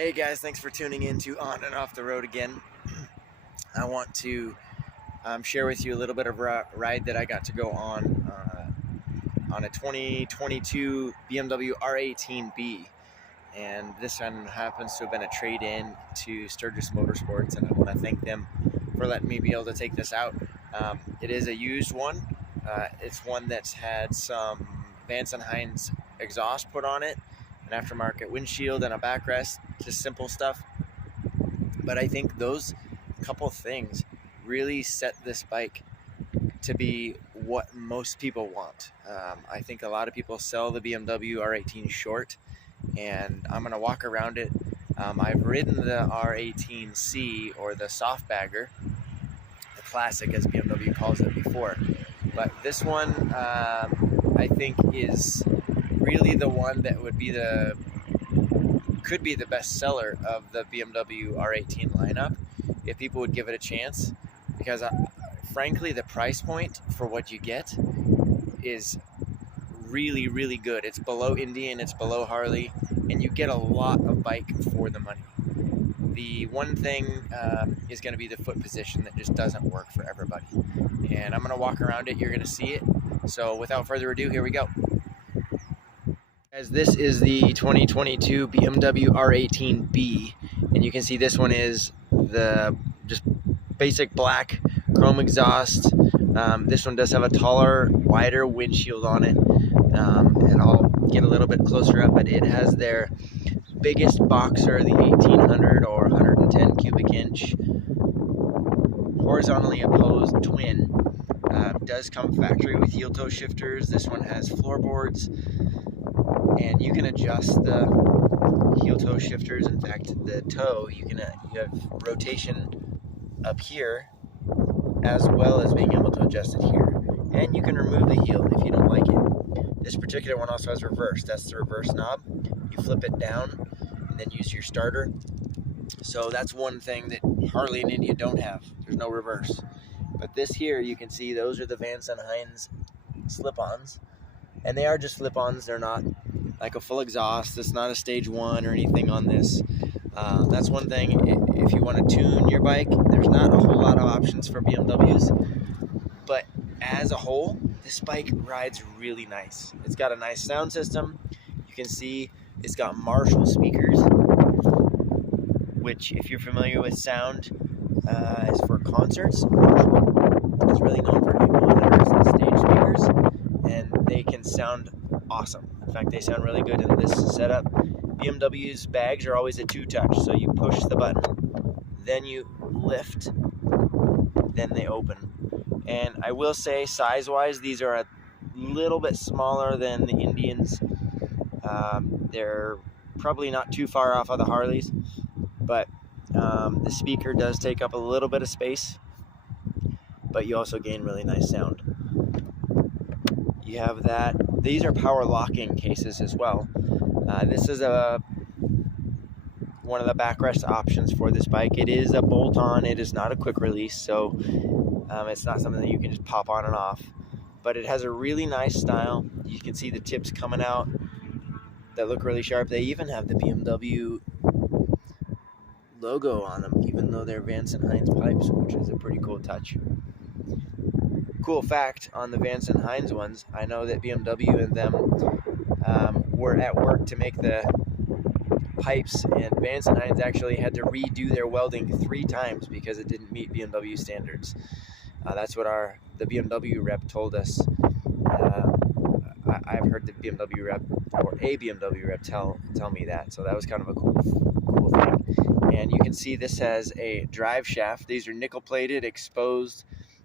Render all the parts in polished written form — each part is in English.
Hey guys, thanks for tuning in to On and Off the Road again. I want to share with you a little bit of a ride that I got to go on a 2022 BMW R18 B. And this one happens to have been a trade-in to Sturgis Motorsports, and I want to thank them for letting me be able to take this out. It is a used one. It's one that's had some Vance & Hines exhaust put on it, an aftermarket windshield, and a backrest, just simple stuff. But I think those couple things really set this bike to be what most people want. I think a lot of people sell the BMW R18 short, and I'm going to walk around it. I've ridden the R18 C, or the soft bagger, the classic as BMW calls it, before. But this one I think is really the one that could be the best seller of the BMW R18 lineup if people would give it a chance, because frankly the price point for what you get is really, really good. It's below Indian, it's below Harley, and you get a lot of bike for the money. The one thing is going to be the foot position that just doesn't work for everybody, and I'm going to walk around it. You're going to see it. So without further ado, here we go. As this is the 2022 BMW R18 B, and you can see this one is the just basic black chrome exhaust. This one does have a taller, wider windshield on it, and I'll get a little bit closer up, but it has their biggest boxer, the 1800 or 110 cubic inch horizontally opposed twin. Does come factory with heel toe shifters. This one has floorboards, and you can adjust the heel toe shifters. In fact, the toe, you have rotation up here as well as being able to adjust it here, and you can remove the heel if you don't like it. This particular one also has reverse. That's the reverse knob. You flip it down and then use your starter. So that's one thing that Harley and India don't have. There's no reverse. But this here, you can see those are the Vance & Hines slip-ons, and they are just slip-ons. They're not like a full exhaust. It's not a stage 1 or anything on this. That's one thing. If you want to tune your bike, there's not a whole lot of options for BMWs, but as a whole, this bike rides really nice. It's got a nice sound system. You can see it's got Marshall speakers, which, if you're familiar with sound, is for concerts. Marshall is really known for new monitors and stage speakers, and they can sound awesome. In fact, they sound really good in this setup. BMW's bags are always a 2-touch, so you push the button, then you lift, then they open. And I will say, size-wise, these are a little bit smaller than the Indians. They're probably not too far off of the Harleys, but the speaker does take up a little bit of space, but you also gain really nice sound. You have that. These are power locking cases as well. This is one of the backrest options for this bike. It is a bolt-on. It is not a quick release, so it's not something that you can just pop on and off. But it has a really nice style. You can see the tips coming out that look really sharp. They even have the BMW logo on them, even though they're Vance & Hines pipes, which is a pretty cool touch. Cool fact on the Vance & Hines ones, I know that BMW and them were at work to make the pipes, and Vance & Hines actually had to redo their welding 3 times because it didn't meet BMW standards. That's what the BMW rep told us. I've heard the BMW rep, or a BMW rep, tell me that, so that was kind of a cool thing. And you can see this has a drive shaft. These are nickel plated, exposed,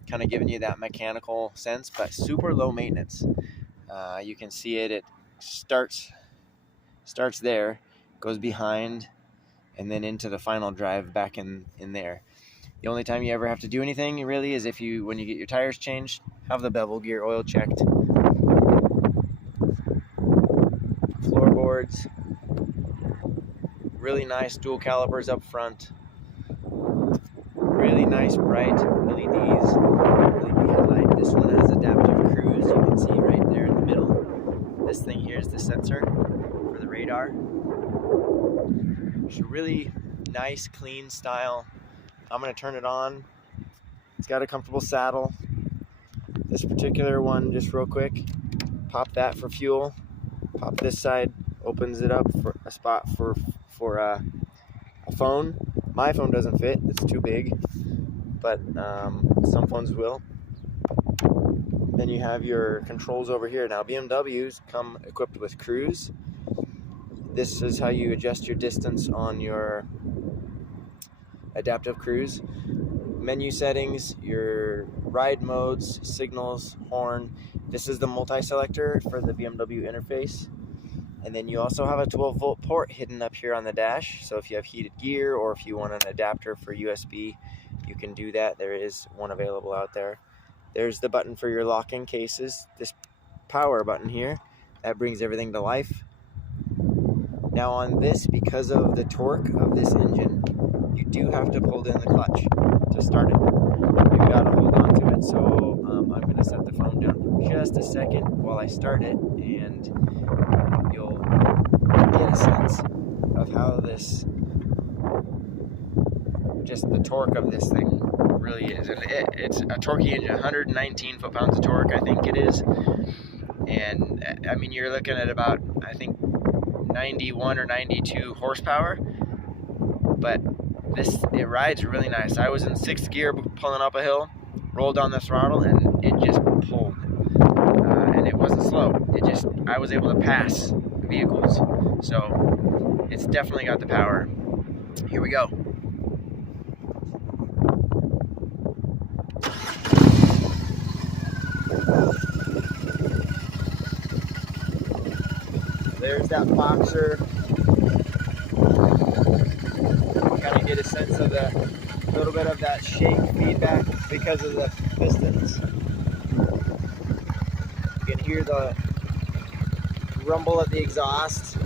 kind of giving you that mechanical sense, but super low maintenance. You can see it starts there, goes behind, and then into the final drive back in there. The only time you ever have to do anything really is when you get your tires changed, have the bevel gear oil checked. Floorboards, really nice dual calipers up front, really nice bright LEDs, LED headlight. This one has adaptive cruise. You can see right there in the middle. This thing here is the sensor for the radar. It's a really nice, clean style. I'm going to turn it on. It's got a comfortable saddle. This particular one, just real quick, pop that for fuel. Pop this side, opens it up for a spot for a phone. My phone doesn't fit, it's too big, but some phones will. Then you have your controls over here. Now BMWs come equipped with cruise. This is how you adjust your distance on your adaptive cruise. Menu settings, your ride modes, signals, horn. This is the multi-selector for the BMW interface. And then you also have a 12-volt port hidden up here on the dash. So if you have heated gear or if you want an adapter for USB, you can do that. There is one available out there. There's the button for your locking cases. This power button here, that brings everything to life. Now on this, because of the torque of this engine, you do have to pull in the clutch to start it. You've got to hold on to it. So I'm going to set the phone down for just a second while I start it, and you'll get a sense of how this, just the torque of this thing really is. And it's a torquey engine, 119 foot-pounds of torque, I think it is. And I mean, you're looking at about, I think, 91 or 92 horsepower, but it rides really nice. I was in 6th gear pulling up a hill, rolled on the throttle, and it just pulled. And it wasn't slow. I was able to pass vehicles. So it's definitely got the power. Here we go. There's that boxer. Kind of get a sense of the little bit of that shake feedback because of the pistons. You can hear the rumble of the exhaust.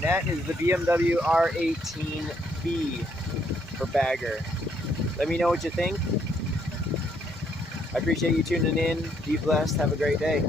That is the BMW R18 B for bagger. Let me know what you think. I appreciate you tuning in. Be blessed. Have a great day.